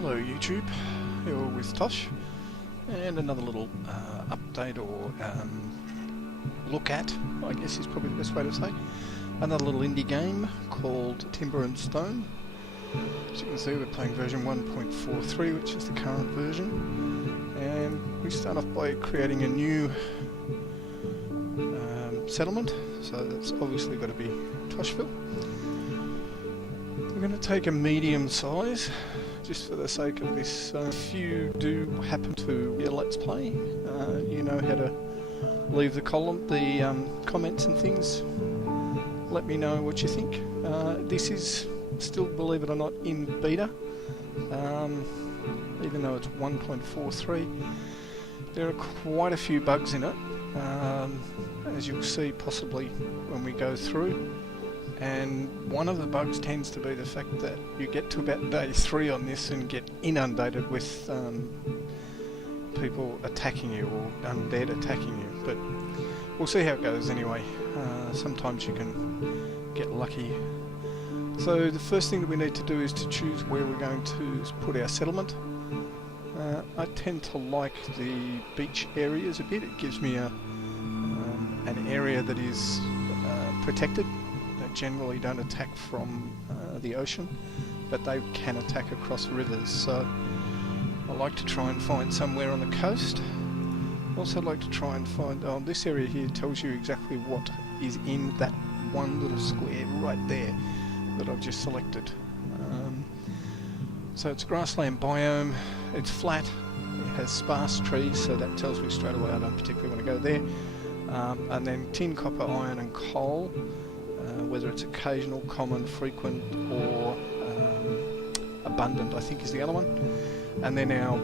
Hello YouTube, here with Tosh, and another little update or look at, I guess is probably the best way to say, another little indie game called Timber and Stone. As you can see, we're playing version 1.43, which is the current version, and we start off by creating a new settlement, so that's obviously got to be Toshville. We're going to take a medium size, just for the sake of this. If you do happen to be a Let's Play, you know how to leave the comments and things. Let me know what you think. This is still, believe it or not, in beta, even though it's 1.43. There are quite a few bugs in it, as you'll see possibly when we go through. And one of the bugs tends to be the fact that you get to about day 3 on this and get inundated with people attacking you or undead attacking you. But we'll see how it goes anyway. Sometimes you can get lucky. So the first thing that we need to do is to choose where we're going to put our settlement. I tend to like the beach areas a bit. It gives me an area that is protected. Generally don't attack from the ocean, but they can attack across rivers, so I like to try and find somewhere on the coast. Also like to try and find, this area here tells you exactly what is in that one little square right there that I've just selected. So it's grassland biome, it's flat, it has sparse trees, so that tells me straight away I don't particularly want to go there. And then tin, copper, iron and coal. Whether it's occasional, common, frequent or abundant, I think is the other one. And then our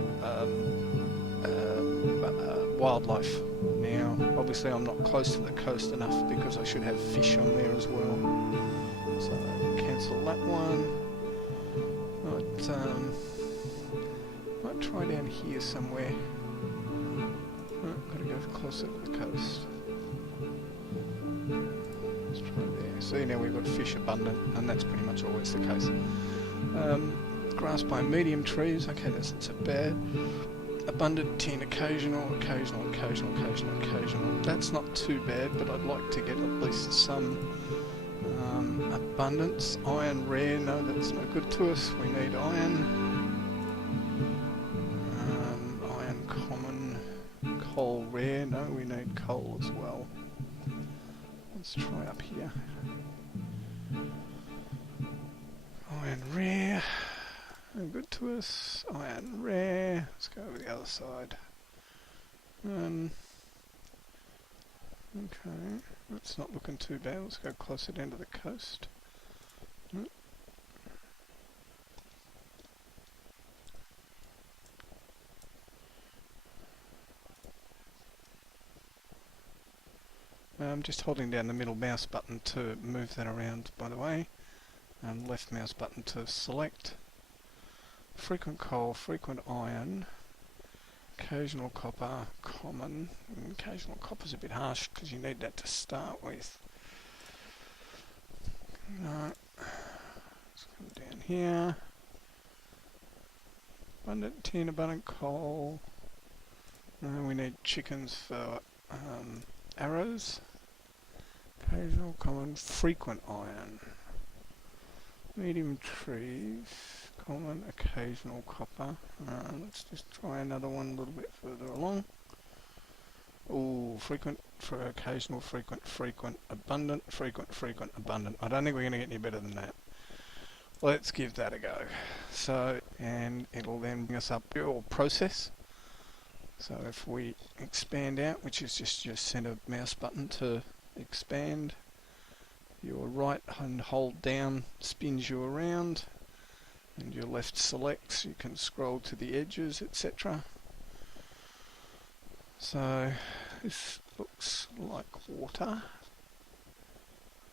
wildlife. Now obviously I'm not close to the coast enough because I should have fish on there as well, so cancel that one. Might try down here somewhere. Gotta go closer to the coast. Let's try there. See, now we've got fish abundant, and that's pretty much always the case. Grass by medium trees, okay, that's not so bad. Abundant tin, occasional. That's not too bad, but I'd like to get at least some abundance. Iron rare, no, that's no good to us. We need iron. Iron common. Coal rare, no, we need coal as well. Let's try up here. Iron rare, no good to us. Iron rare, let's go over the other side. Okay, that's not looking too bad. Let's go closer down to the coast. I'm just holding down the middle mouse button to move that around, by the way, and left mouse button to select. Frequent coal, frequent iron, occasional copper, common. Occasional copper's a bit harsh because you need that to start with. No, let's come down here. Abundant tin, abundant coal. We need chickens for arrows. Occasional, common, frequent iron. Medium trees, common, occasional copper. Let's just try another one a little bit further along. Oh, frequent, for occasional, frequent, abundant, frequent, abundant. I don't think we're going to get any better than that. Let's give that a go. So, and it'll then bring us up your process. So if we expand out, which is just your center mouse button to expand, your right and hold down spins you around, and your left selects, you can scroll to the edges, etc. So this looks like water.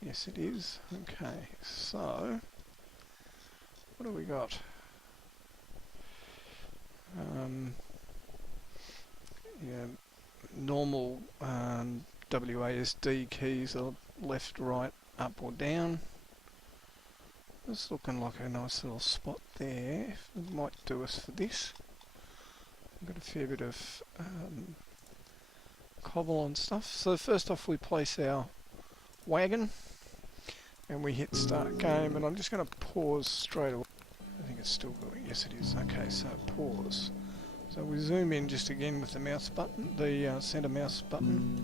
Yes it is. Okay, so what do we got? Yeah, normal WASD keys are left, right, up or down. That's looking like a nice little spot there. It might do us for this. We've got a fair bit of cobble and stuff. So first off we place our wagon and we hit start game, and I'm just going to pause straight away. I think it's still going. Yes it is. Okay, so pause. So we zoom in just again with the mouse button, the center mouse button,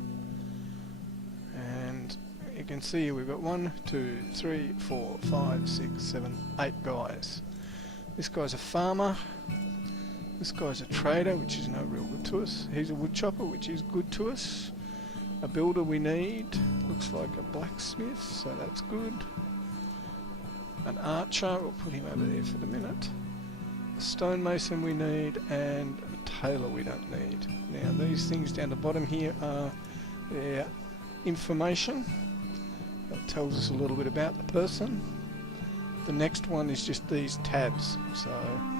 and you can see here we've got 1, 2, 3, 4, 5, 6, 7, 8 guys. This guy's a farmer. This guy's a trader, which is no real good to us. He's a woodchopper, which is good to us. A builder we need. Looks like a blacksmith, so that's good. An archer, we'll put him over there for the minute. A stonemason we need, and a tailor we don't need. Now these things down the bottom here are their information. That tells us a little bit about the person. The next one is just these tabs. So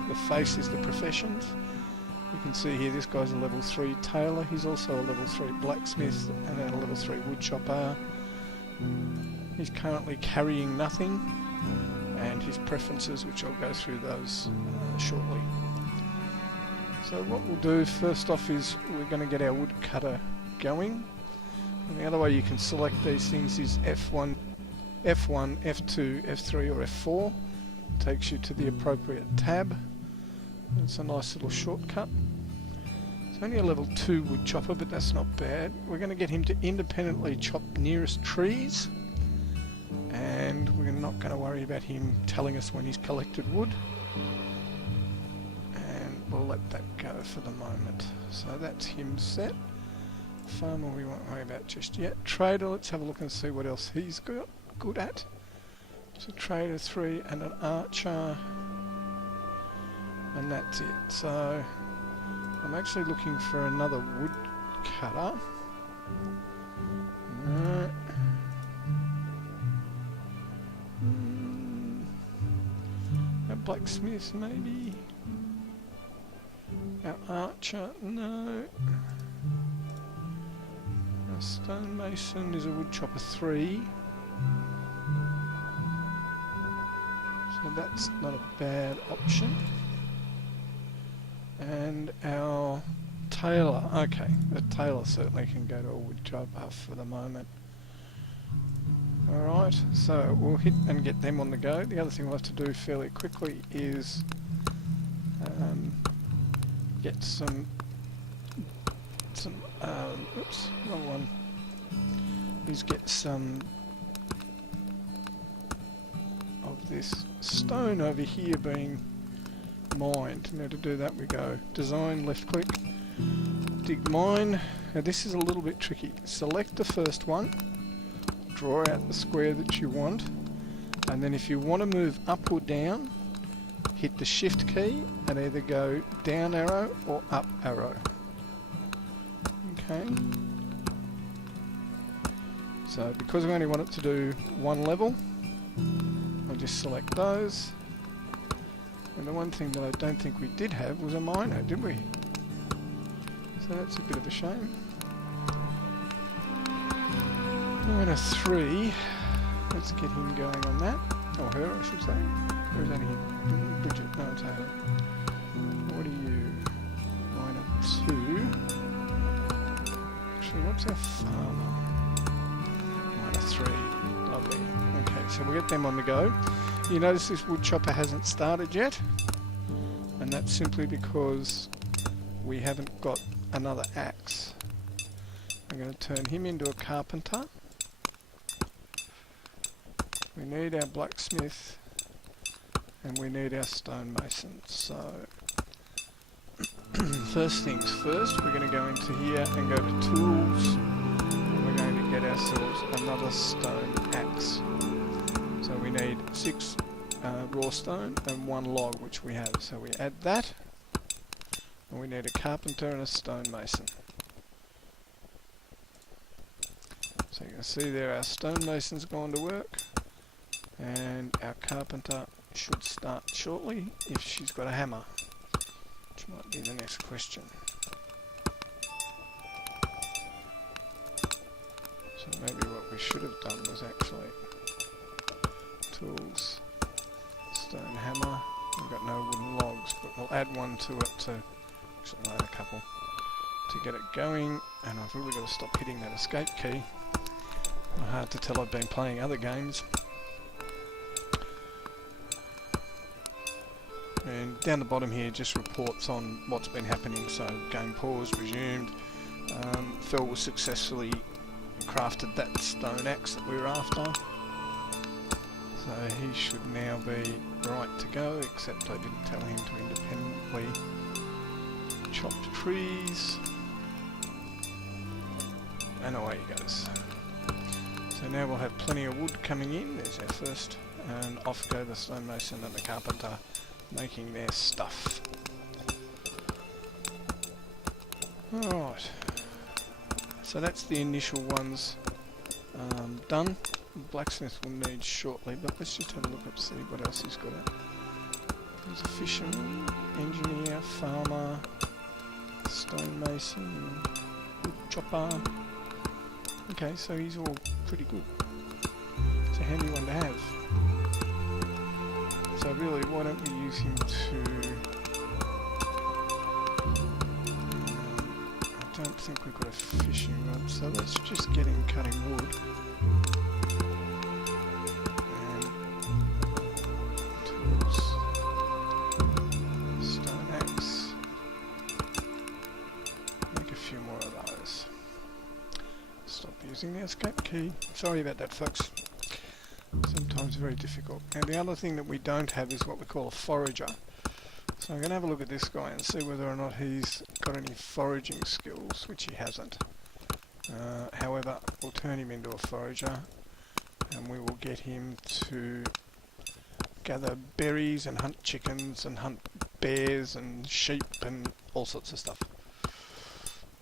the face is the professions. You can see here this guy's a level 3 tailor. He's also a level 3 blacksmith and a level 3 woodchopper. He's currently carrying nothing, and his preferences, which I'll go through those shortly. So what we'll do first off is we're going to get our woodcutter going. And the other way you can select these things is F1, F2, F3 or F4. It takes you to the appropriate tab. It's a nice little shortcut. It's only a level 2 wood chopper, but that's not bad. We're going to get him to independently chop nearest trees, and we're not going to worry about him telling us when he's collected wood, and we'll let that go for the moment. So that's him set. Farmer we won't worry about just yet. Trader, let's have a look and see what else he's good at. So trader 3 and an archer, and that's it. So I'm actually looking for another wood cutter. No. A blacksmith maybe. Our archer, no. Our stonemason is a woodchopper 3. So that's not a bad option. And our tailor, okay, the tailor certainly can go to a woodchopper for the moment. Alright, so we'll hit and get them on the go. The other thing we'll have to do fairly quickly is get some oops, wrong one, is get some of this stone over here being mined. Now to do that we go design, left click, dig mine. Now this is a little bit tricky. Select the first one, draw out the square that you want, and then if you want to move up or down, hit the shift key and either go down arrow or up arrow. Okay. So because we only want it to do one level, I'll just select those. And the one thing that I don't think we did have was a miner, did we? So that's a bit of a shame. Miner 3, let's get him going on that. Or her, I should say. Or is that him? Bridget, no, it's her. What are you? Miner 2. Actually, what's our farmer? Miner 3, lovely. Okay, so we'll get them on the go. You notice this wood chopper hasn't started yet, and that's simply because we haven't got another axe. I'm going to turn him into a carpenter. We need our blacksmith, and we need our stonemason. So first things first, we're going to go into here and go to tools, and we're going to get ourselves another stone axe. So we need 6 raw stone and 1 log, which we have. So we add that, and we need a carpenter and a stonemason. So you can see there our stonemason's gone to work, and our carpenter should start shortly if she's got a hammer, which might be the next question. So maybe what we should have done was actually tools, stone hammer. We've got no wooden logs, but we'll add one to it to, actually I'll add a couple, to get it going. And I've really got to stop hitting that escape key. Hard to tell, I've been playing other games. And down the bottom here just reports on what's been happening. So game paused, resumed. Phil was successfully crafted that stone axe that we were after. So he should now be right to go, except I didn't tell him to independently chop trees. And away he goes. So now we'll have plenty of wood coming in. There's our first. And off go the stonemason and the carpenter making their stuff. Alright. So that's the initial ones done. Blacksmith will need shortly, but let's just have a look up, see what else he's got. There's a fisherman, engineer, farmer, stonemason, wood chopper. Okay, so he's all pretty good. It's a handy one to have. So really, why don't we use him to... I don't think we've got a fishing rod, so let's just get him cutting wood. Using the escape key. Sorry about that, folks. Sometimes very difficult. And the other thing that we don't have is what we call a forager. So I'm going to have a look at this guy and see whether or not he's got any foraging skills, which he hasn't. However, we'll turn him into a forager and we will get him to gather berries and hunt chickens and hunt bears and sheep and all sorts of stuff.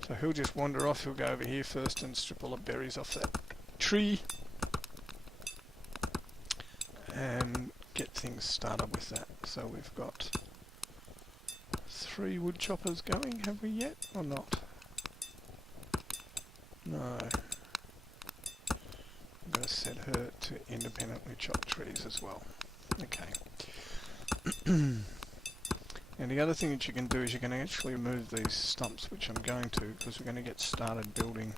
So he'll just wander off, he'll go over here first and strip all the berries off that tree and get things started with that. So we've got 3 wood choppers going, have we yet, or not? No. I'm going to set her to independently chop trees as well. Okay. And the other thing that you can do is you can actually remove these stumps, which I'm going to, because we're going to get started building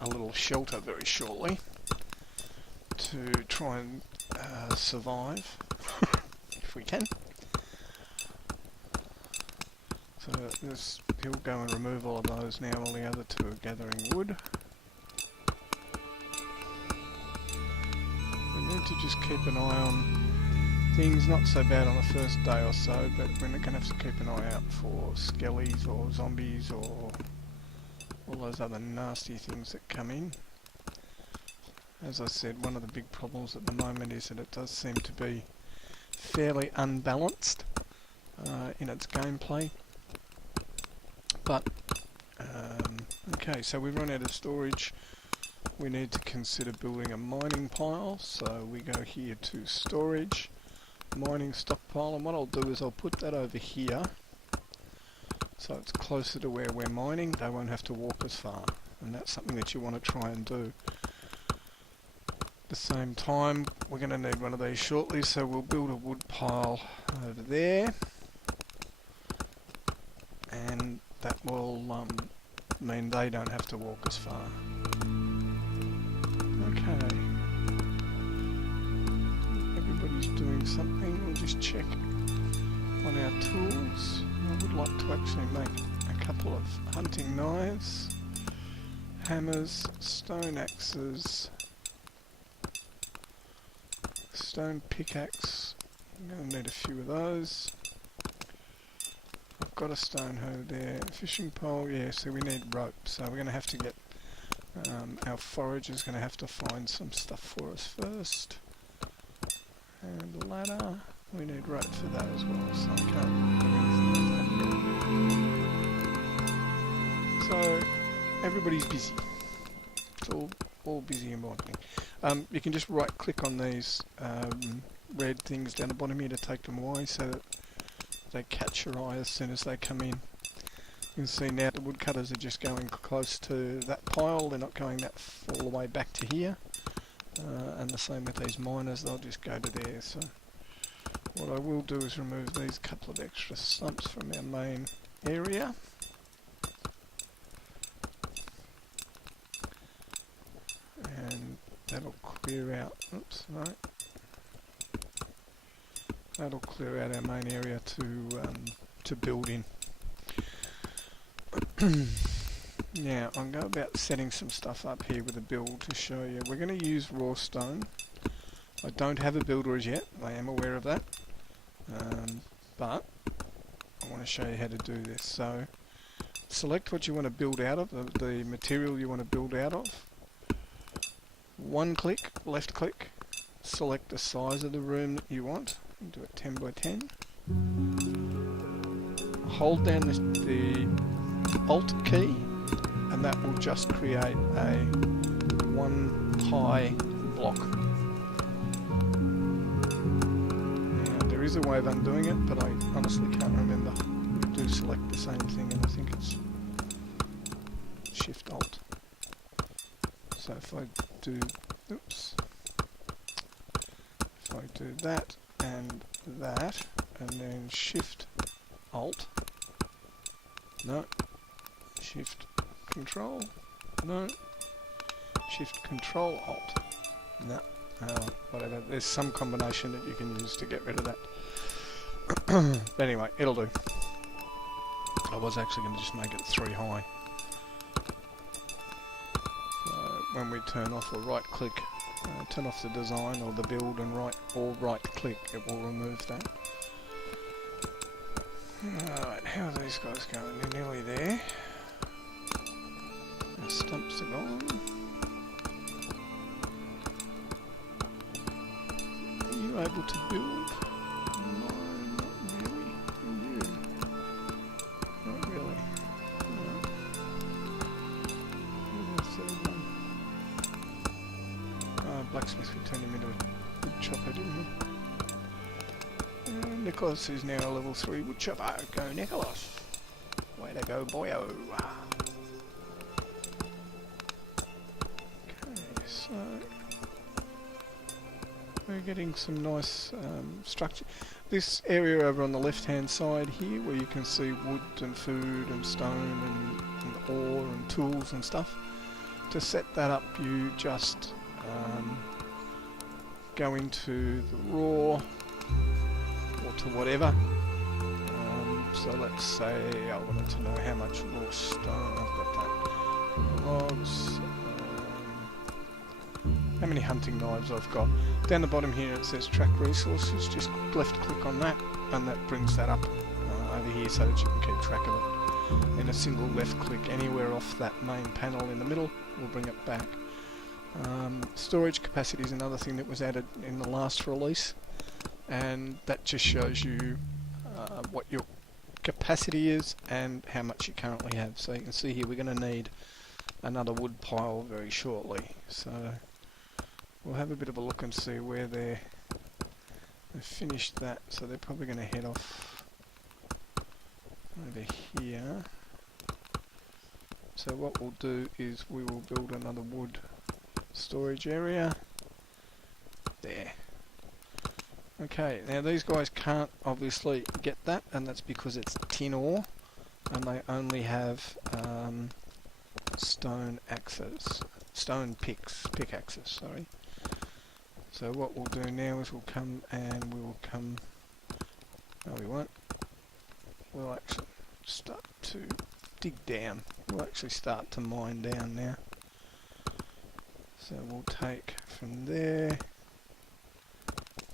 a little shelter very shortly to try and survive, if we can. So he'll go and remove all of those now while the other 2 are gathering wood. We need to just keep an eye on things, not so bad on the first day or so, but we're going to have to keep an eye out for skellies or zombies or all those other nasty things that come in. As I said, one of the big problems at the moment is that it does seem to be fairly unbalanced in its gameplay. But, okay, so we've run out of storage. We need to consider building a mining pile, so we go here to storage. Mining stockpile, and what I'll do is I'll put that over here so it's closer to where we're mining. They won't have to walk as far, and that's something that you want to try and do. At the same time, we're going to need one of these shortly, so we'll build a wood pile over there, and that will mean they don't have to walk as far. Okay. Everybody's doing something. We'll just check on our tools. I would like to actually make a couple of hunting knives, hammers, stone axes, stone pickaxe. I'm going to need a few of those. I've got a stone hoe there. Fishing pole, yeah, so we need rope. So we're going to have to get, our forager's going to have to find some stuff for us first. And ladder, we need rope for that as well, so I can't do anything with that. So, everybody's busy. It's all busy and working. You can just right click on these red things down the bottom here to take them away so that they catch your eye as soon as they come in. You can see now the woodcutters are just going close to that pile, they're not going that all the way back to here. and the same with these miners, they'll just go to there. So what I will do is remove these couple of extra stumps from our main area. And that'll clear out, oops, no. That'll clear out our main area to build in. Now, I'm going to go about setting some stuff up here with a build to show you. We're going to use raw stone. I don't have a builder as yet, I am aware of that. But I want to show you how to do this. So, select what you want to build out of, the material you want to build out of. One click, left click, select the size of the room that you want. Do it 10 by 10. Hold down the Alt key, and that will just create a one high block. Now, there is a way of undoing it, but I honestly can't remember. You do select the same thing, and I think it's Shift Alt. So if I do, oops, if I do that and then Shift Alt, no, Shift Control, no, Shift Control Alt, no, whatever, there's some combination that you can use to get rid of that. But anyway, it'll do. I was actually going to just make it 3 high. When we turn off or right click, turn off the design or the build and right click, it will remove that. Alright, how are these guys going? They're nearly there. Our stumps are gone. Are you able to build? No, not really. You? Not really. No. Where's the third one? Blacksmith would turn him into a wood chopper, didn't he? Nicholas is now a level 3 wood chopper. Go Nicholas! Way to go, boyo! Okay, so we're getting some nice structure. This area over on the left hand side here, where you can see wood and food and stone and ore and tools and stuff. To set that up, you just go into the raw or to whatever. So let's say I wanted to know how much raw stone I've got that. Logs. How many hunting knives I've got. Down the bottom here it says track resources. Just left click on that and that brings that up over here so that you can keep track of it. And a single left click anywhere off that main panel in the middle will bring it back. Storage capacity is another thing that was added in the last release, and that just shows you what your capacity is and how much you currently have. So you can see here we're going to need another wood pile very shortly, so we'll have a bit of a look and see where they've finished that. So they're probably going to head off over here. So what we'll do is we will build another wood storage area there. Okay, now these guys can't obviously get that, and that's because it's tin ore and they only have stone pickaxes, sorry. So what we'll do now is we'll come and we'll come, no we won't, we'll actually start to dig down. We'll actually start to mine down now. So we'll take from there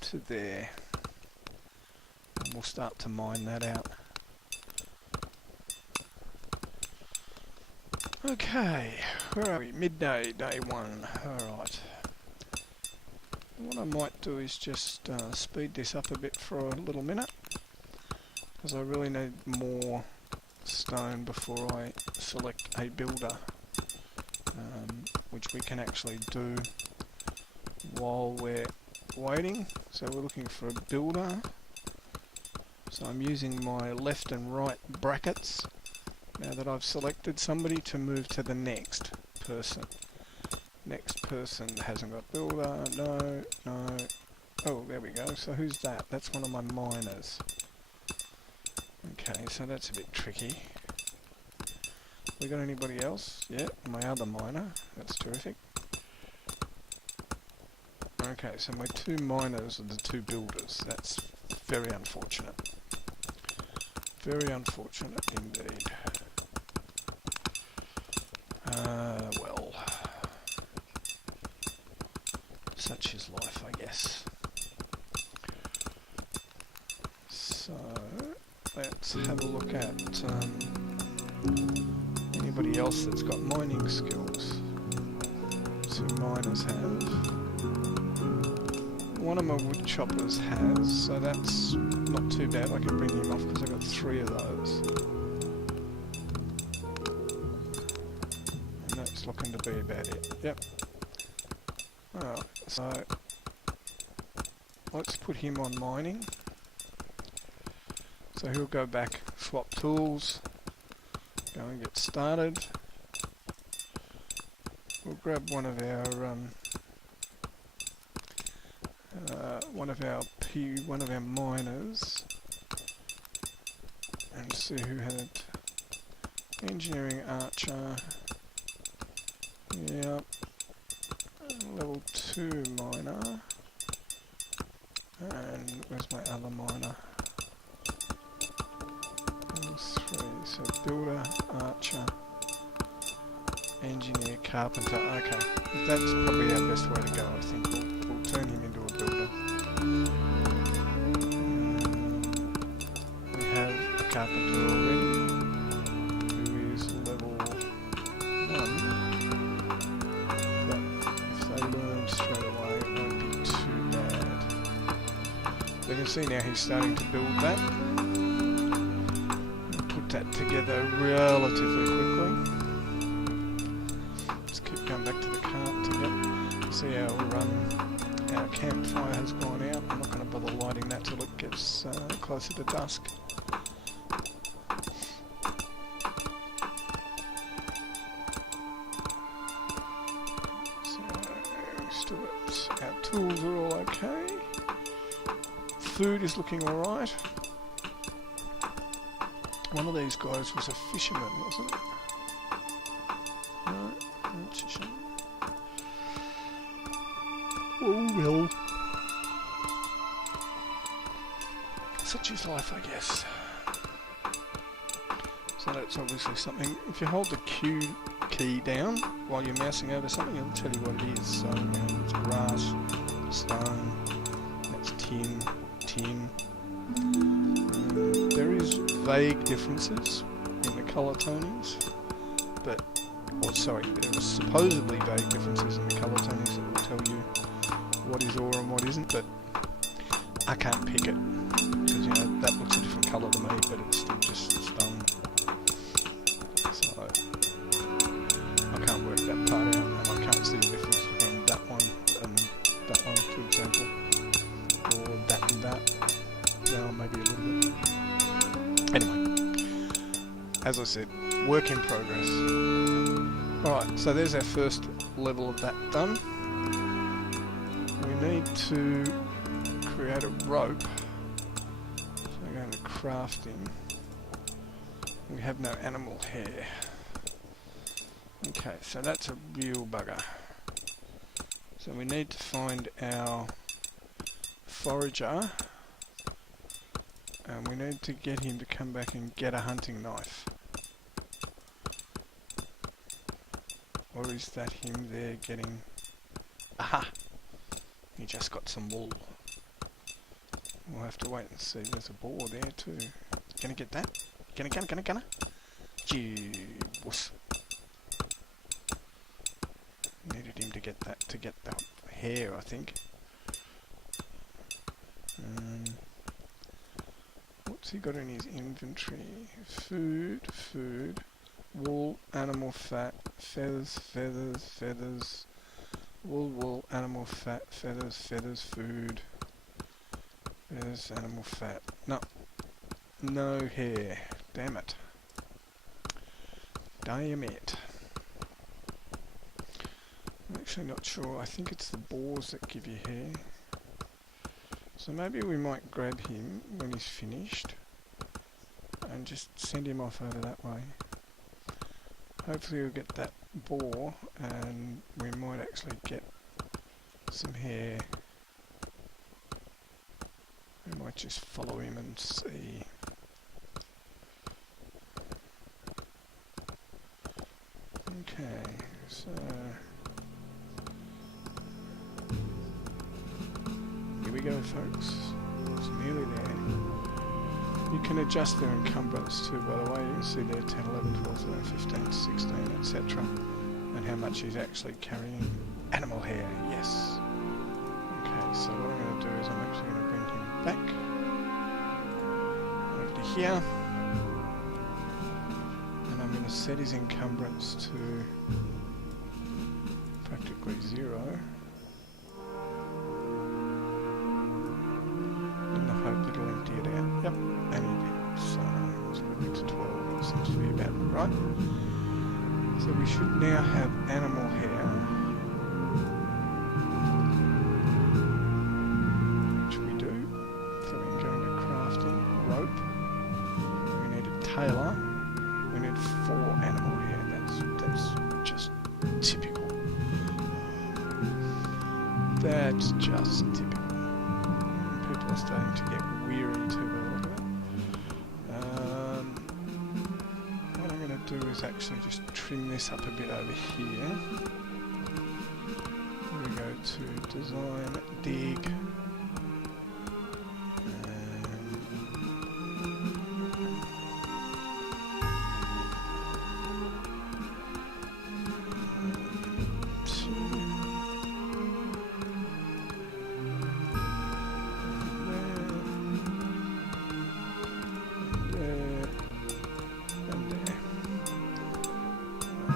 to there, and we'll start to mine that out. Okay, where are we? Midday, day 1. Alright. What I might do is just speed this up a bit for a little minute, because I really need more stone before I select a builder, which we can actually do while we're waiting. So we're looking for a builder. So I'm using my left and right brackets now that I've selected somebody to move to the next person. Next person hasn't got builder. No, no. Oh, there we go. So who's that? That's one of my miners. Okay, so that's a bit tricky. We got anybody else? Yeah, my other miner. That's terrific. Okay, so my two miners are the two builders. That's very unfortunate. Very unfortunate indeed. Well, such is life, I guess. So, let's have a look at anybody else that's got mining skills. Two miners have. One of my wood choppers has, so that's not too bad. I can bring him off because I've got 3 of those. And that's looking to be about it. Yep. Alright, so let's put him on mining. So he'll go back, swap tools, go and get started. We'll grab one of our one of our miners and see who had engineering archer. Yep. Level 2 miner. And where's my other miner? Level 3. So builder, archer, engineer, carpenter. Okay, that's probably our best way to go. I think we'll turn him into a builder. We have a carpenter already, who is level 1. But if they learn straight away, it won't be too bad. So you can see now he's starting to build that. We'll put that together relatively quickly. Going back to the cart to get, see our campfire has gone out. I'm not going to bother lighting that till it gets closer to dusk. So still got, our tools are all okay. Food is looking alright. One of these guys was a fisherman, wasn't it? No. Oh well. Such is life, I guess. So that's obviously something. If you hold the Q key down while you're mousing over something, it'll tell you what it is. So, you know, it's grass, stone, that's tin. There is vague differences in the colour tonings, but there are supposedly vague differences in the colour tonings that will tell you what is ore and what isn't, but I can't pick it, because, you know, that looks a different colour to me, but it's still just stone. So, I can't work that part out, and I can't see the difference between that one and that one, for example, or that and that. Now, maybe a little bit. Anyway, as I said, work in progress. Alright, so there's our first level of that done. We need to create a rope. So we're going to crafting. We have no animal hair. Okay, so that's a real bugger. So we need to find our Forager. And we need to get him to come back and get a hunting knife. Or is that him there getting... Aha! He just got some wool. We'll have to wait and see. There's a boar there too. Gonna get that? Gonna? Gee, wuss. Needed him to get that, to get the hair, I think. What's he got in his inventory? Food, wool, animal fat, feathers, wool, animal fat, feathers, food, feathers, animal fat. No hair. Damn it. I'm actually not sure. I think it's the boars that give you hair. So maybe we might grab him when he's finished and just send him off over that way. Hopefully we'll get that boar and we might actually get some hair. We might just follow him and see. Okay, so here we go, folks. It's nearly there. You can adjust their encumbrance too, by the way. You can see there 10, 11, 12, 13, 15, 16, etc. And how much he's actually carrying. Animal hair, yes. Okay, so what I'm going to do is I'm actually going to bring him back over to here. And I'm going to set his encumbrance to practically 0. In the hope that it'll empty it out. Yep, and it did. So let's put it to 12. That seems to be about right. So we should now have animal hair, which we do. So we can go into crafting, rope. We need a tailor. We need 4 animal hair. That's just typical. That's just typical. People are starting to get weary too by the look of it. What I'm going to do is actually just trim this up a bit over here. We go to design, dig,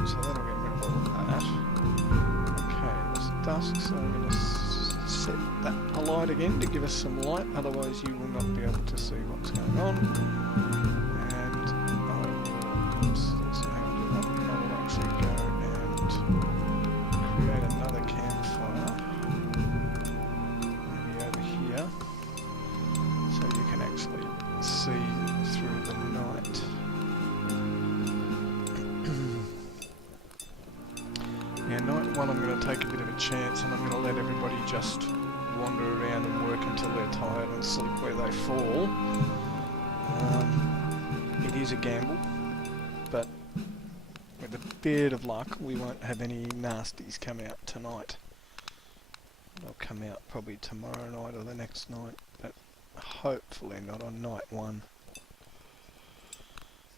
so that'll get rid of all of that. Okay, there's dusk, so I'm going to set that alight again to give us some light, otherwise you will not be able to see what's going on. And I will, oops, that's not how I do that. I will actually go and create another campfire, maybe over here, so you can actually see through the night. Now, night one, I'm going to take a bit of a chance and I'm going to let everybody just wander around and work until they're tired and sleep where they fall. It is a gamble, but with a bit of luck, we won't have any nasties come out tonight. They'll come out probably tomorrow night or the next night, but hopefully not on night one.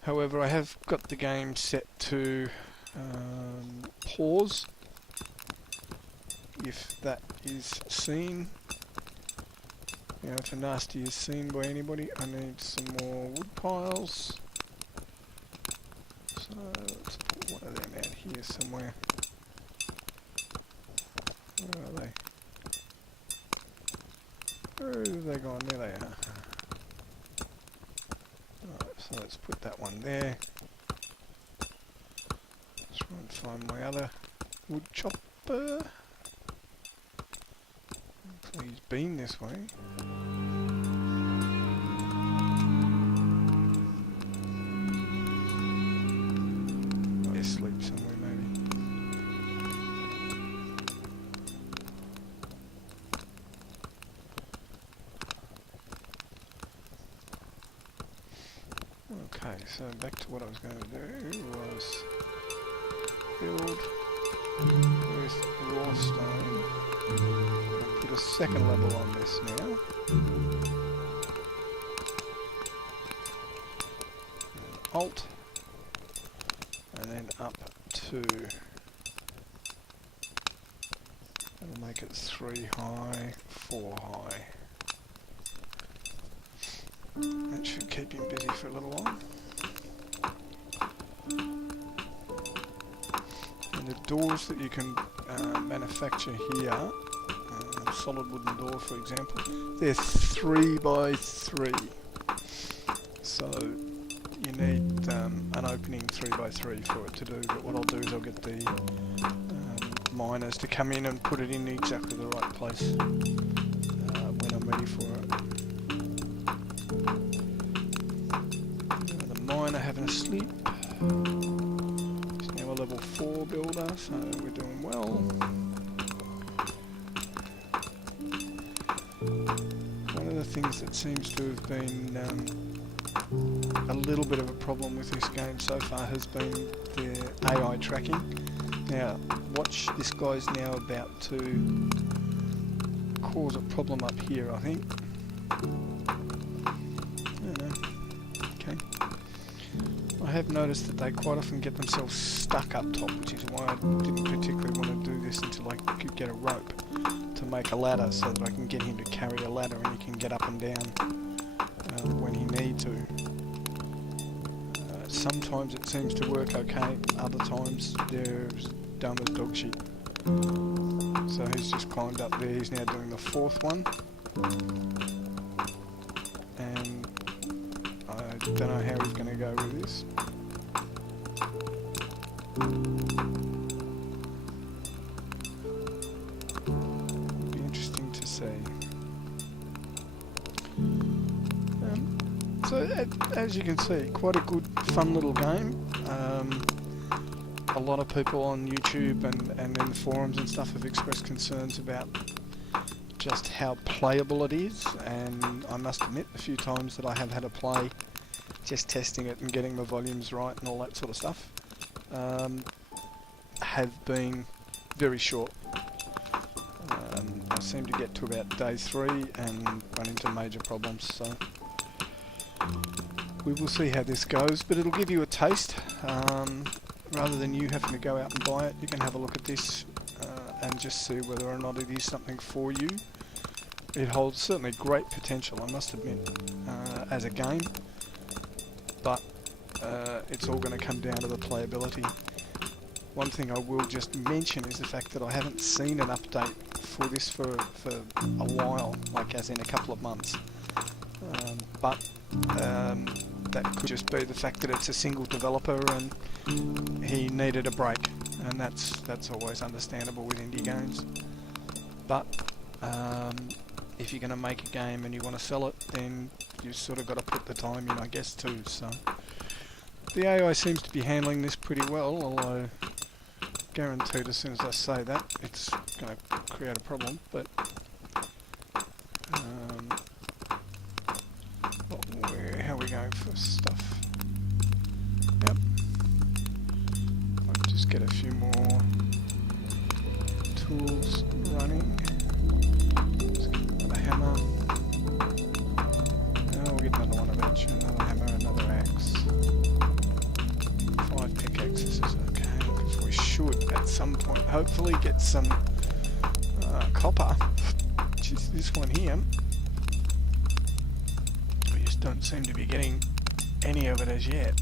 However, I have got the game set to pause if that is seen. You know, if a nasty is seen by anybody, I need some more wood piles. So let's put one of them out here somewhere. Where are they? Where have they gone? There they are. Alright, so let's put that one there. Try and find my other wood chopper. Hopefully he's been this way. Might be asleep somewhere maybe. Okay, so back to what I was going to do was build with raw stone. I'll put a second level on this now. And Alt. And then up to... That'll make it 3 high, 4 high. That should keep him busy for a little while. And the doors that you can manufacture here, solid wooden door for example, they're 3 by 3. So you need an opening 3 by 3 for it to do, but what I'll do is I'll get the miners to come in and put it in exactly the right place when I'm ready for it. The miner having a sleep. He's now a level 4 builder, so we're doing well. One of the things that seems to have been a little bit of a problem with this game so far has been the AI tracking. Now, watch, this guy's now about to cause a problem up here, I think. Okay. I have noticed that they quite often get themselves stuck up top, which is why I didn't particularly want to do this until I could get a rope to make a ladder so that I can get him to carry a ladder and he can get up and down when he needs to. Sometimes it seems to work okay, other times they're as dumb as dog shit. So he's just climbed up there, he's now doing the 4th one. And I don't know how he's going to go with this. It'll be interesting to see. So as you can see, quite a good fun little game. A lot of people on YouTube and in the forums and stuff have expressed concerns about just how playable it is, and I must admit a few times that I have had a play just testing it and getting the volumes right and all that sort of stuff have been very short. I seem to get to about day 3 and run into major problems, so we will see how this goes, but it'll give you a taste. Rather than you having to go out and buy it, you can have a look at this and just see whether or not it is something for you. It holds certainly great potential, I must admit, as a game, but it's all going to come down to the playability. One thing I will just mention is the fact that I haven't seen an update for this for a while, like as in a couple of months. But that could just be the fact that it's a single developer and he needed a break, and that's always understandable with indie games. But if you're going to make a game and you want to sell it, then you've sort of got to put the time in, I guess, too. So the AI seems to be handling this pretty well, although guaranteed as soon as I say that it's going to create a problem. But how are we going for stuff? Yep. I'll just get a few more tools running. Let's get another hammer. We'll get another one of each. Another hammer, another axe. 5 pickaxes is okay, because we should at some point hopefully get some copper, which is this one here. We just don't seem to be getting any of it as yet.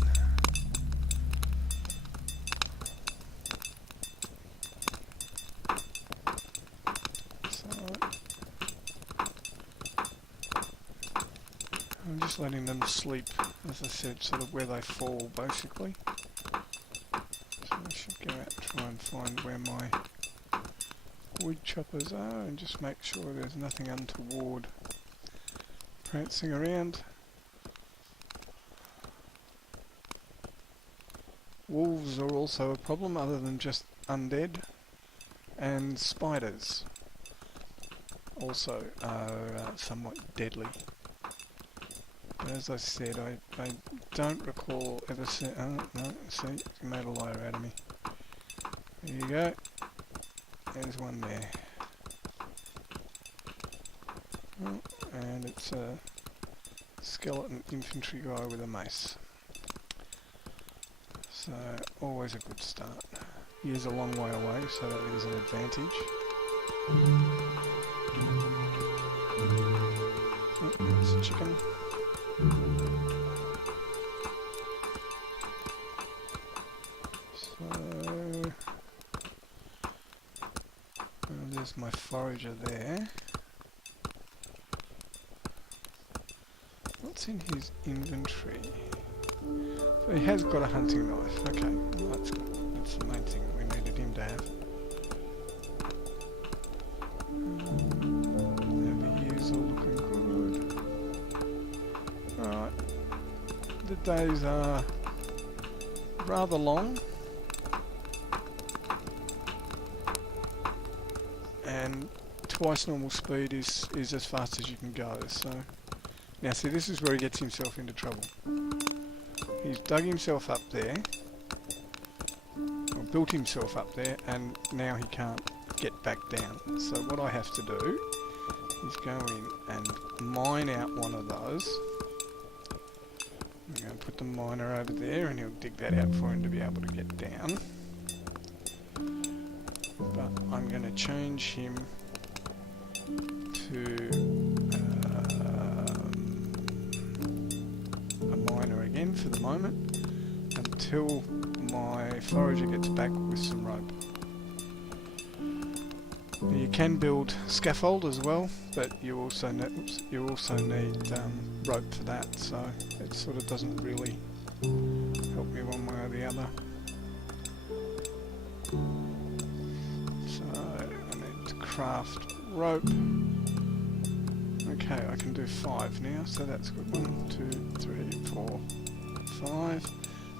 I'm just letting them sleep, as I said, sort of where they fall, basically. So I should go out and try and find where my wood choppers are and just make sure there's nothing untoward prancing around. Wolves are also a problem, other than just undead, and spiders also are somewhat deadly. But as I said, I don't recall ever seeing... Oh, no, see, you made a liar out of me. There you go. There's one there. Oh, and it's a skeleton infantry guy with a mace. So, always a good start. He is a long way away, so that is an advantage. Oh, there's a chicken. So, there's my forager there. What's in his inventory? So he has got a hunting knife. Okay, well, that's good. That's the main thing that we needed him to have. the days are rather long, and twice normal speed is as fast as you can go. So now see, this is where he gets himself into trouble. He's dug himself up there, or built himself up there, and now he can't get back down. So what I have to do is go in and mine out one of those. I'm going to put the miner over there, and he'll dig that out for him to be able to get down. But I'm going to change him to a miner again for the moment, until my forager gets back with some rope. You can build scaffold as well, but you also need rope for that, so it sort of doesn't really help me one way or the other. So I need to craft rope. Okay, I can do 5 now, so that's good. 1, 2, 3, 4, 5,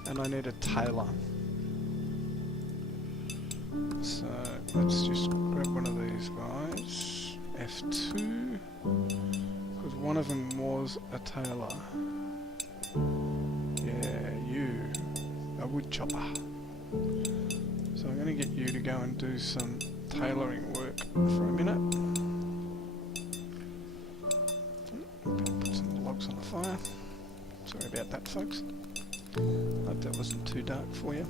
and I need a tailor. So let's just grab one of these guys, F2, because one of them was a tailor. Yeah, you, a wood chopper. So I'm going to get you to go and do some tailoring work for a minute. Put some logs on the fire. Sorry about that, folks. Hope that wasn't too dark for you.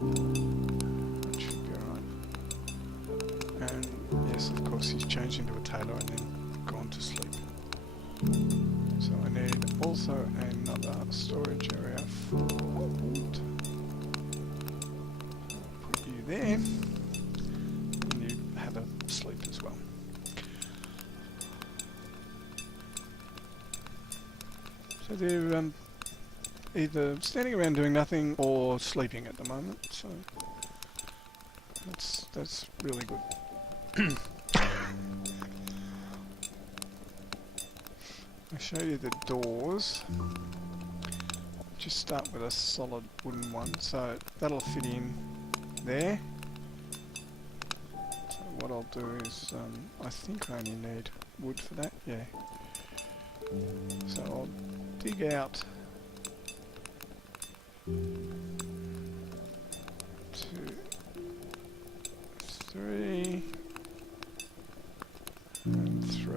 That should be alright. And yes, of course, he's changed into a tailor and then gone to sleep. So I need also another storage area for wood. Put you there, and you have a sleep as well. So they're either standing around doing nothing or sleeping at the moment, so that's really good. I'll show you the doors. Just start with a solid wooden one, so that'll fit in there. So what I'll do is, I think I only need wood for that, yeah. So I'll dig out 2, 3, and 3.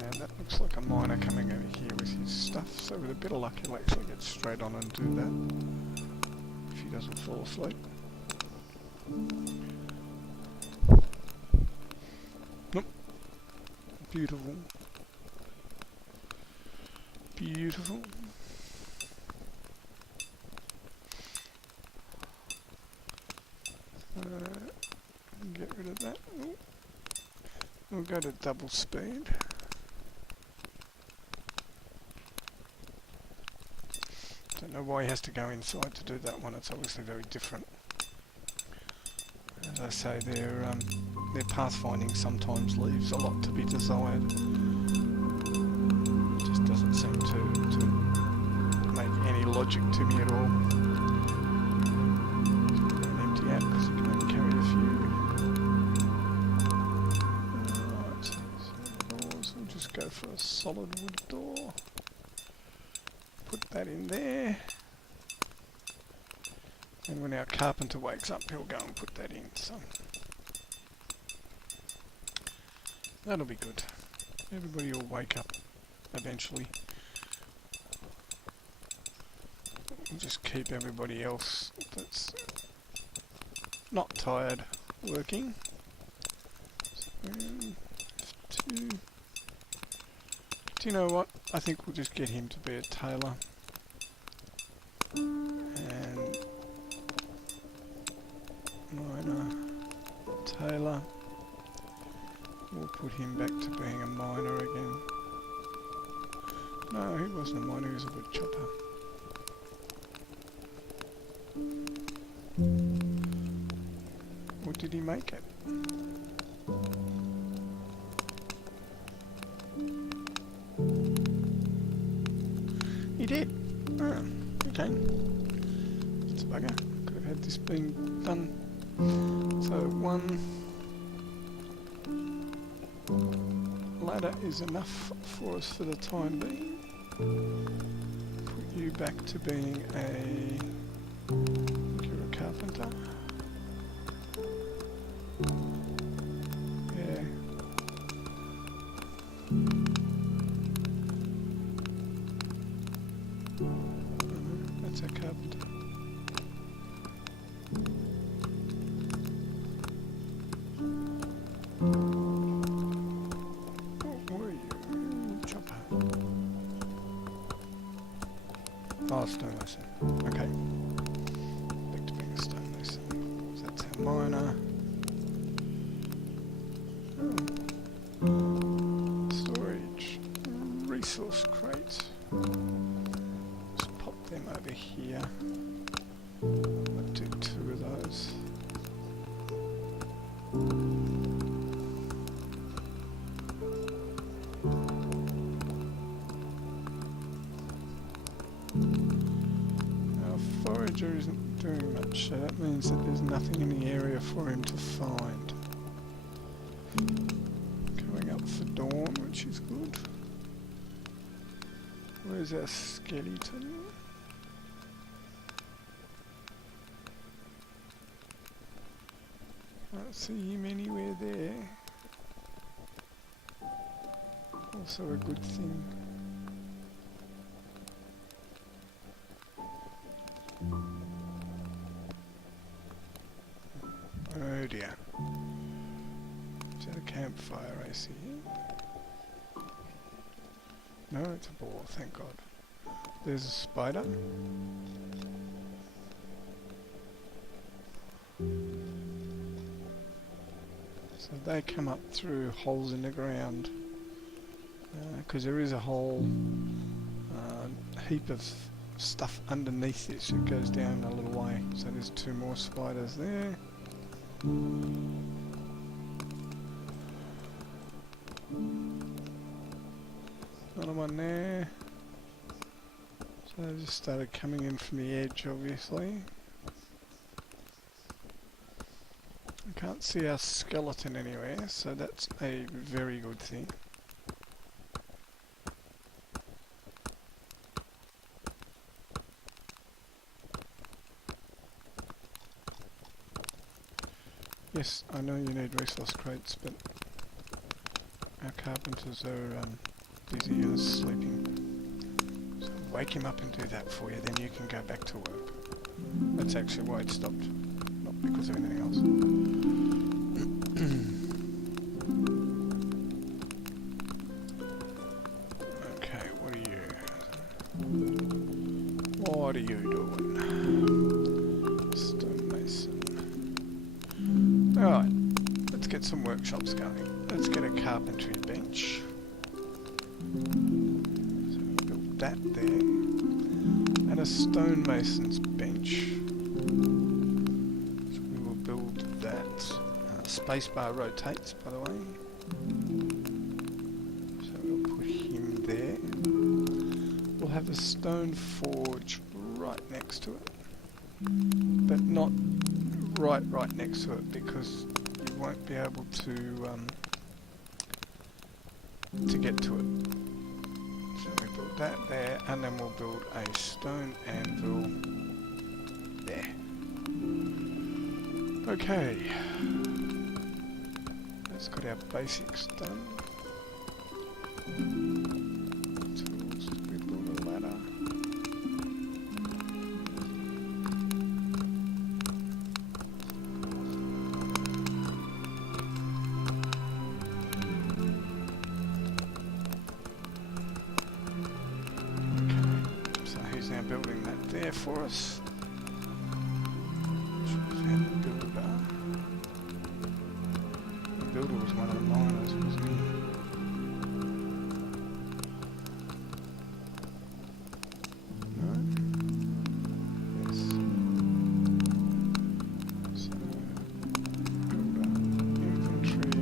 And that looks like a miner coming over here with his stuff, so with a bit of luck he'll actually get straight on and do that, if he doesn't fall asleep. Nope. Beautiful. Beautiful. Get rid of that. Ooh. We'll go to double speed. Don't know why he has to go inside to do that one. It's obviously very different. As I say, their pathfinding sometimes leaves a lot to be desired. It just doesn't seem to make any logic to me at all. Empty out because you can only carry a few. Alright, so doors, we'll just go for a solid wood door. Put that in there. And when our carpenter wakes up, he'll go and put that in, so that'll be good. Everybody will wake up eventually. We'll just keep everybody else that's not tired working. So, 2. Do you know what? I think we'll just get him to be a tailor. And miner, tailor. We'll put him back to being a miner again. No, he wasn't a miner, he was a wood chopper. Or did he make it? did. Oh, okay. It's a bugger. Could have had this being done. So one ladder is enough for us for the time being. Put you back to being you're a carpenter. Yeah. That's a carpenter. Where are you? Chopper. Oh, stonemason. Okay. Back to being a stonemason. So that's our miner. Storage. Resource crates. Just pop them over here. I'll do 2 of those. Our Forager isn't doing much, so that means that there's nothing in the area for him to find. Coming up for dawn, which is good. Where's our skeleton? Can't see him anywhere there. Also a good thing. Oh dear. Is that a campfire I see? No, it's a ball, thank God. There's a spider. So they come up through holes in the ground. Because there is a whole heap of stuff underneath this. It goes down a little way. So there's 2 more spiders there. Another one there. So they just started coming in from the edge, obviously. I can't see our skeleton anywhere, so that's a very good thing. Yes, I know you need resource crates, but our carpenters are busy and sleeping. So wake him up and do that for you, then you can go back to work. That's actually why it stopped, not because of anything else. Okay, what are you? What are you doing? Stonemason. Alright, let's get some workshops going. Let's get a carpentry bench. So we'll build that there. And a stonemason's bench. So we will build that. Spacebar rotates, by the way. So we'll put him there. We'll have a stone forge right next to it. But not right next to it, because you won't be able to get to it. So we build that there, and then we'll build a stone anvil there. Okay, that's got our basics done. Tools, we build a ladder. Building that there for us. Should have had the builder. The builder was one of the miners, wasn't he? No? Yes. So, builder, inventory,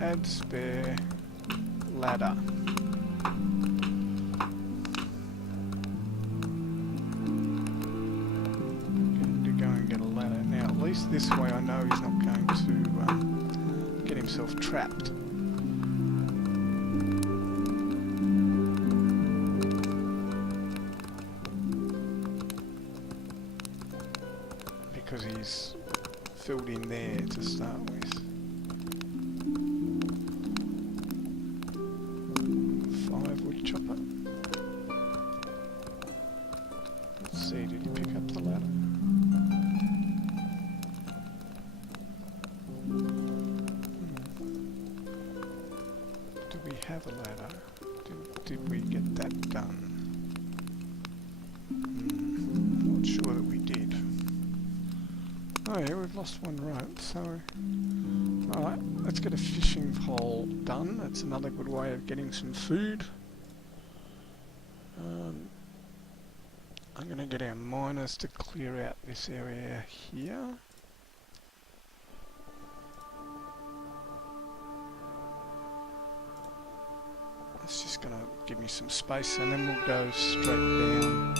add spare, ladder. this way, I know he's not going to get himself trapped. Because he's filled in there to start with. Firewood chopper. Let's see, did he pick up the ladder? Do we have a ladder? Did we get that done? Not sure that we did. Oh yeah, we've lost one rope, so... Alright, let's get a fishing pole done. That's another good way of getting some food. I'm going to get our miners to clear out this area here. It's just going to give me some space, and then we'll go straight down,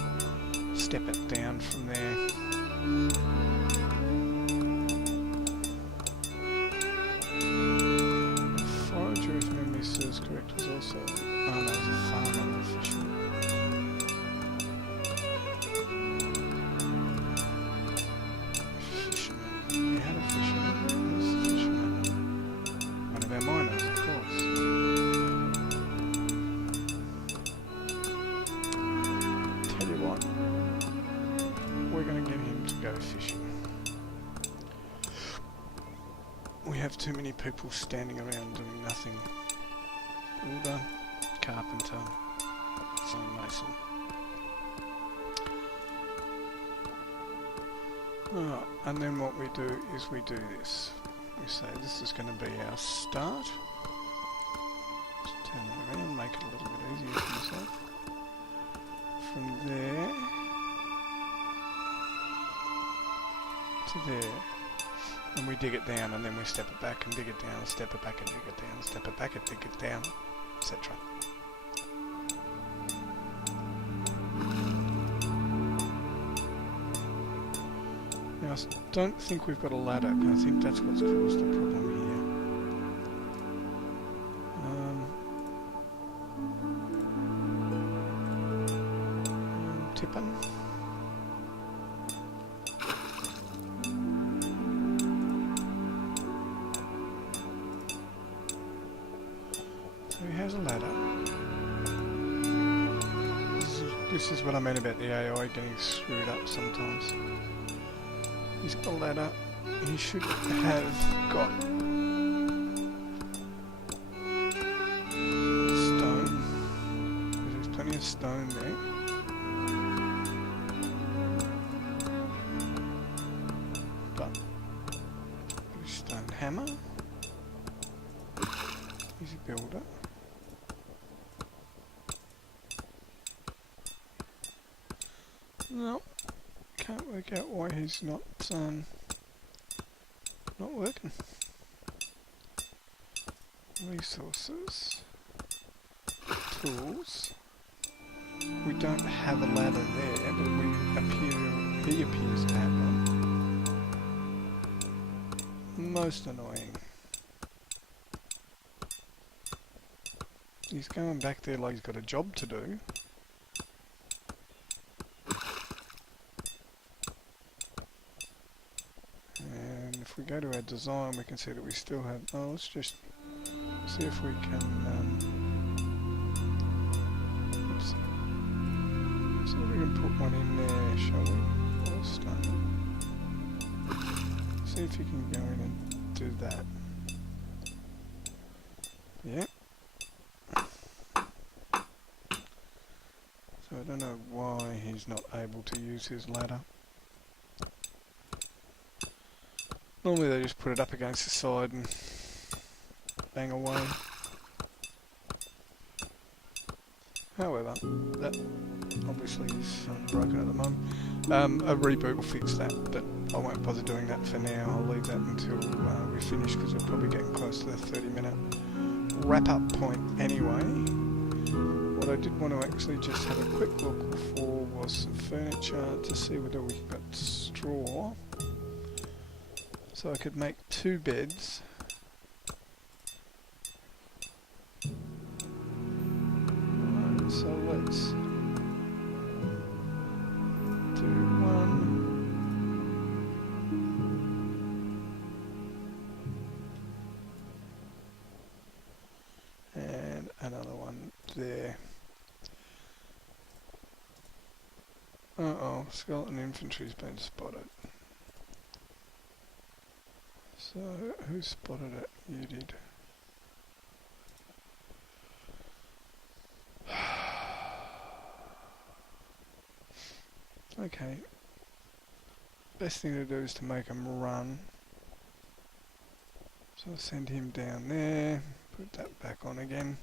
step it down from there. Forager, if memory serves correct, was also... Oh no, it was a farmer and a fisherman. We had a fisherman. Who's the fisherman? One of our miners, of course. Tell you what, we're going to get him to go fishing. We have too many people standing around doing nothing. Builder, carpenter, stonemason. Alright, and then what we do is we do this. We say this is going to be our start. Just turn it around, make it a little bit easier for myself. From there to there. And we dig it down, and then we step it back and dig it down, step it back and dig it down, step it back and dig it down, etc. Now, I don't think we've got a ladder, and I think that's what's caused the problem here. Tipping. So he has a ladder. This is what I mean about the AI getting screwed up sometimes. He's got a ladder. He should have got stone. There's plenty of stone there. But stone hammer. He's a builder. No, can't work out why he's not working. Resources, tools. We don't have a ladder there, but he appears to have one. Most annoying. He's going back there like he's got a job to do. And if we go to our design, we can see that we still have... Oh, let's just see if we can... oops. See if we can put one in there, shall we? Or stone. See if you can go in and do that. Yeah. So I don't know why he's not able to use his ladder. Normally they just put it up against the side and bang away. However, that obviously is broken at the moment. A reboot will fix that, but I won't bother doing that for now. I'll leave that until we finish, because we're probably getting close to the 30-minute wrap-up point anyway. What I did want to actually just have a quick look for was some furniture to see whether we got straw. So I could make 2 beds. Right, so let's do 1. And another one there. Uh-oh, skeleton infantry's been spotted. So, who spotted it? You did. Okay. Best thing to do is to make him run. So I'll send him down there, put that back on again.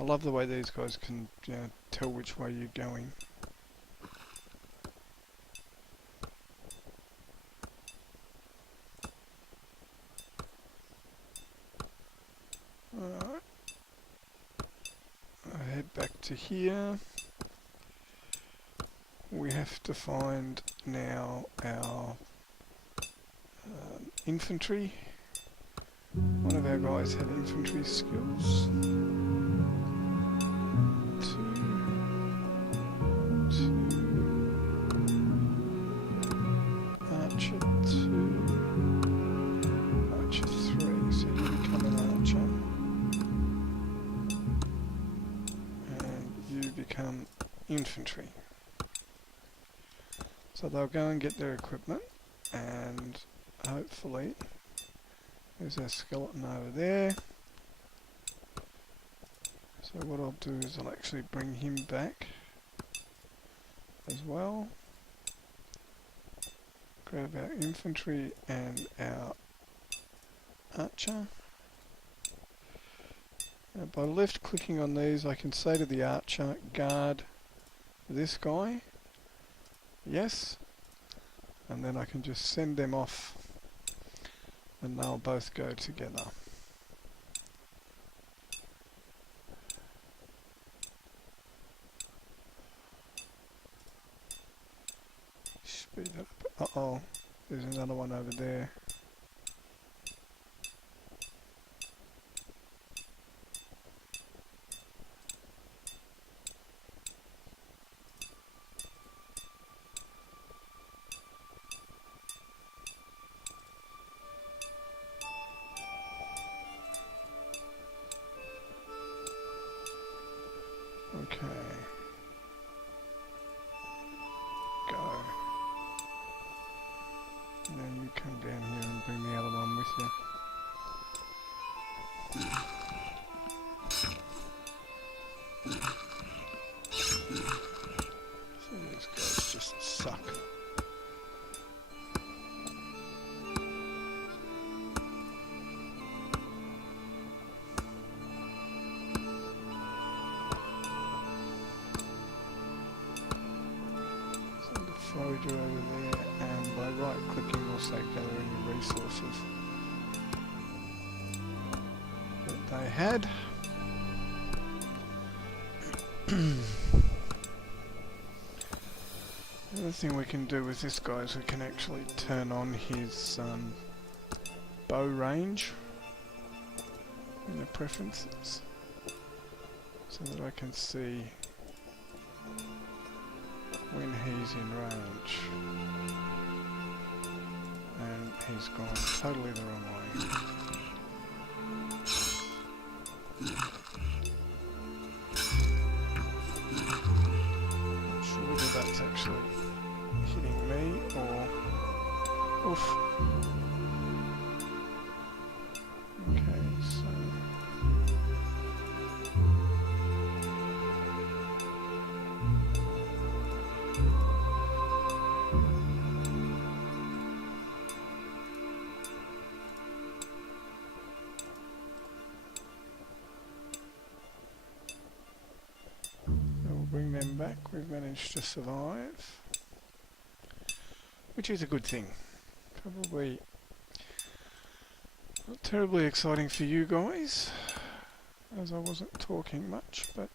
I love the way these guys can, you know, tell which way you're going. Alright. I'll head back to here. We have to find now our infantry. One of our guys had infantry skills. 2, 2, Archer 2, Archer 3, so you become an archer. And you become infantry. So they'll go and get their equipment, and hopefully there's our skeleton over there. So what I'll do is I'll actually bring him back as well. Grab our infantry and our archer. Now by left clicking on these I can say to the archer, guard this guy. Yes. And then I can just send them off and they'll both go together. Speed up. Uh-oh, there's another one over there. Okay. Go. And then you come down here and bring the other one with you. So these guys just suck. Forager over there, and by right clicking we'll say gathering the resources that they had. The other thing we can do with this guy is we can actually turn on his bow range in the preferences so that I can see when he's in range, and he's gone totally the wrong way. Not sure whether that's actually hitting me or... Oof. Okay, so... bring them back. We've managed to survive, which is a good thing. Probably not terribly exciting for you guys, as I wasn't talking much, but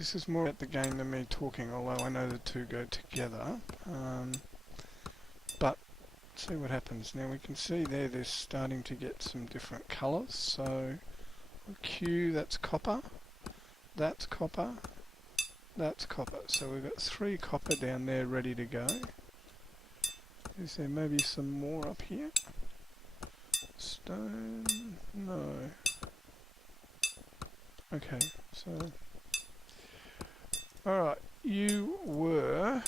this is more about the game than me talking, although I know the two go together. But see what happens. Now we can see there they're starting to get some different colours. So Q, that's copper, that's copper, that's copper. So we've got 3 copper down there ready to go. Is there maybe some more up here? Stone? No. Okay, so... Alright, you were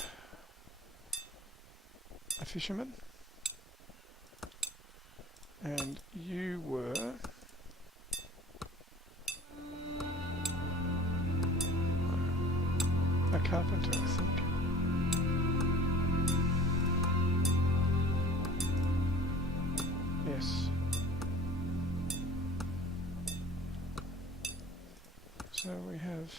a fisherman, and you were a carpenter, I think. Yes. So we have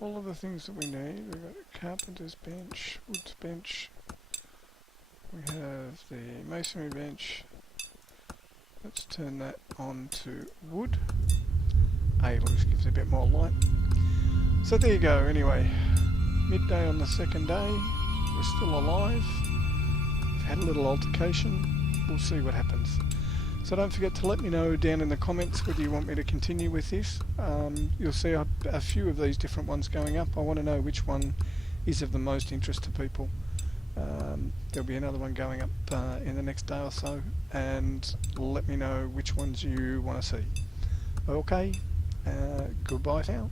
all of the things that we need. We've got a carpenter's bench, wood's bench. We have the masonry bench. Let's turn that on to wood. At least gives it a bit more light. So there you go. Anyway, midday on the second day. We're still alive. We've had a little altercation. We'll see what happens. So don't forget to let me know down in the comments whether you want me to continue with this. You'll see a few of these different ones going up. I want to know which one is of the most interest to people. There'll be another one going up in the next day or so, and let me know which ones you want to see. Okay, goodbye for now.